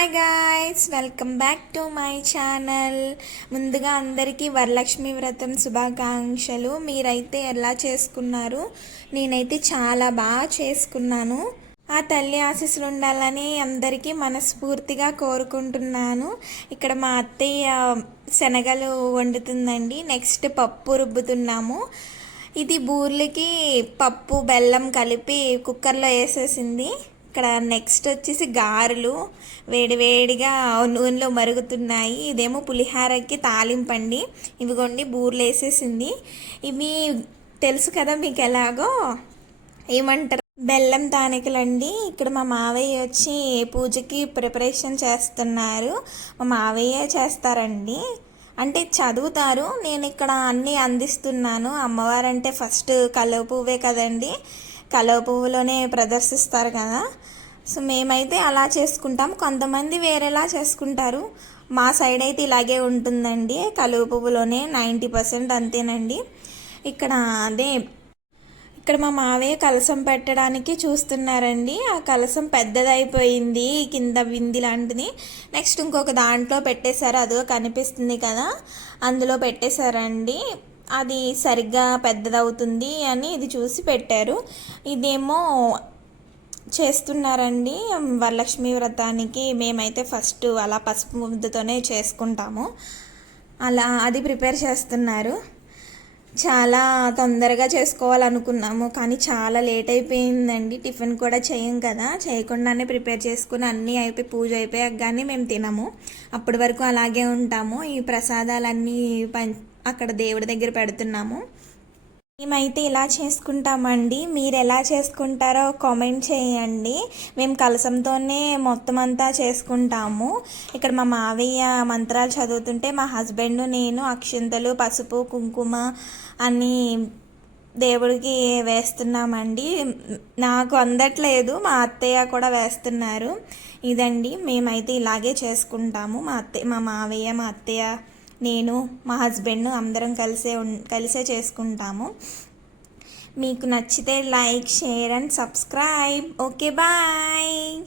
Hi guys welcome back to my channel ముందుగా అందరికీ వరలక్ష్మి వ్రతం శుభాకాంక్షలు. మీరైతే ఎలా చేసుకున్నారు? నేనైతే చాలా బాగా చేసుకున్నాను. ఆ తల్లి ఆశీస్సులు ఉండాలని అందరికీ మనస్ఫూర్తిగా కోరుకుంటున్నాను. ఇక్కడ మా అత్తయ్య శనగలు వండుతుందండి. నెక్స్ట్ పప్పు రుబ్బుతున్నాము. ఇది బూర్లకి పప్పు బెల్లం కలిపి కుక్కర్లో వేసేసింది. ఇక్కడ నెక్స్ట్ వచ్చేసి గారెలు వేడివేడిగా నూనెలో మరుగుతున్నాయి. ఇదేమో పులిహారకి తాలింపండి. ఇవిగోండి బూర్లు వేసేసింది ఇవి తెలుసు కదా మీకు ఎలాగో? ఏమంటారు? బెల్లం తానికలండి ఇక్కడ మా మావయ్య వచ్చి పూజకి ప్రిపరేషన్ చేస్తున్నారు. మా మావయ్య చేస్తారండి. అంటే చదువుతారు. నేను ఇక్కడ అన్నీ అందిస్తున్నాను. అమ్మవారంటే ఫస్ట్ కలువ పువ్వే కదండి. కలువ పువ్వులోనే ప్రదర్శిస్తారు కదా. సో మేమైతే అలా చేసుకుంటాం. కొంతమంది వేరేలా చేసుకుంటారు. మా సైడ్ అయితే ఇలాగే ఉంటుందండి. కలువ పువ్వులోనే నైంటీ పర్సెంట్ అంతేనండి. ఇక్కడ అదే ఇక్కడ మా మావయ్య కలసం పెట్టడానికి చూస్తున్నారండి. ఆ కలసం పెద్దదైపోయింది కింద వింది లాంటిది. నెక్స్ట్ ఇంకొక దాంట్లో పెట్టేశారు. అదో కనిపిస్తుంది కదా. అందులో పెట్టేశారండి. అది సరిగ్గా పెద్దదవుతుంది అని ఇది చూసి పెట్టారు. ఇదేమో చేస్తున్నారండి వరలక్ష్మి వ్రతానికి. మేమైతే ఫస్ట్ అలా పసుపు ముద్దతోనే చేసుకుంటాము. అలా అది ప్రిపేర్ చేస్తున్నారు. చాలా తొందరగా చేసుకోవాలనుకున్నాము కానీ చాలా లేట్ అయిపోయిందండి. టిఫిన్ కూడా చేయం కదా చేయకుండానే ప్రిపేర్ చేసుకుని అన్నీ అయిపోయి పూజ అయిపోయాక కానీ మేము తినము. అప్పటి వరకు అలాగే ఉంటాము. ఈ ప్రసాదాలన్నీ పం అక్కడ దేవుడి దగ్గర పెడుతున్నాము. మేమైతే ఇలా చేసుకుంటామండి. మీరు ఎలా చేసుకుంటారో కామెంట్ చేయండి. మేము కలసంతోనే మొత్తం అంతా చేసుకుంటాము. ఇక్కడ మా మావయ్య మంత్రాలు చదువుతుంటే మా హస్బెండ్ నేను అక్షింతలు పసుపు కుంకుమ అని దేవుడికి వేస్తున్నామండి. నాకు అందట్లేదు మా అత్తయ్య కూడా వేస్తున్నారు. ఇదండి మేమైతే ఇలాగే చేసుకుంటాము. మా అత్తయ్య మా మావయ్య మా అత్తయ్య నేను మా హస్బెండ్ అందరం కలిసే కలిసే చేసుకుంటాము. మీకు నచ్చితే like share and subscribe. Okay bye.